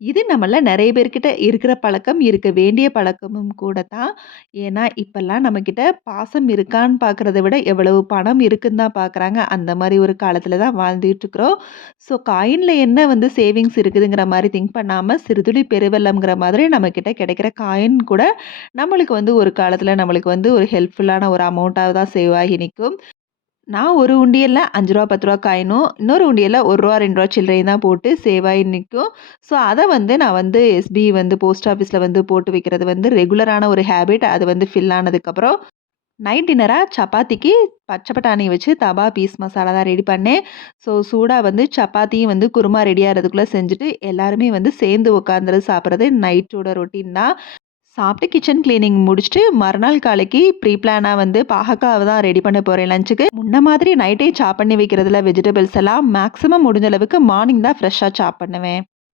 இது நம்மள நெறைய பேர்கிட்ட இருக்கிற பழக்கம், இருக்க வேண்டிய பழக்கமும் கூட தான். ஏன்னா, இப்பல்லாம் நம்மகிட்ட பாசம் இருக்கான்னு பார்க்கிறத விட, எவ்வளவு பணம் இருக்குன்னு தான் பார்க்குறாங்க. அந்த மாரி ஒரு காலத்துல தான் வாழ்ந்துட்டுருக்குறோம். ஸோ, காயின்ல என்ன வந்து சேவிங்ஸ் இருக்குதுங்கிற மாரி திங்க் பண்ணாம, சிறுதுளி பெருவெள்ளம்ங்கிற மாதிரி நம்மகிட்ட கிடைக்கிற காயின் கூட, நம்மளுக்கு வந்து ஒரு காலத்துல நம்மளுக்கு வந்து ஒரு ஹெல்ப்ஃபுல்லான ஒரு அமௌண்ட்டா தான் சேவ் ஆகி நிக்கும். நான் ஒரு உண்டியல்ல ரூ. 5 ரூ. 10 காயினும், இன்னொரு உண்டியல்ல ரூ. 1 ரூ. 2 சில்லறையும் தான் போட்டு சேவ் ஆயி நிக்கும். ஸோ, அத வந்து நான் வந்து எஸ்பி வந்து போஸ்ட் ஆஃபீஸ்ல வந்து போட்டு வைக்கிறது வந்து ரெகுலரான ஒரு ஹேபிட். அது வந்து ஃபில் ஆனதுக்கப்புறம், நைட் டின்னரா சப்பாத்திக்கு பச்சை பட்டாணி வச்சு தவா பீஸ் மசாலா தான் ரெடி பண்ணேன். ஸோ, சூடா வந்து சப்பாத்தியும் வந்து குருமா ரெடி ஆறதுக்குள்ள செஞ்சுட்டு, எல்லாருமே வந்து சேர்ந்து உட்காந்துரு சாப்பிடுறது நைட்டோட ரொட்டீன் தான். சாப்பிட்டு கிச்சன் கிளீனிங் முடிச்சுட்டு, மறுநாள் காலைக்கு ப்ரீ பிளானா வந்து பாகக்காவ தான் ரெடி பண்ண போறேன் லஞ்சுக்கு. முன்ன மாதிரி நைட்டே சாப் பண்ணி வைக்கிறதில வெஜிடபிள்ஸ் எல்லாம் மேக்ஸிமம் முடிஞ்ச அளவுக்கு மார்னிங் தான் ஃப்ரெஷ்ஷா சாப் பண்ணுவேன்.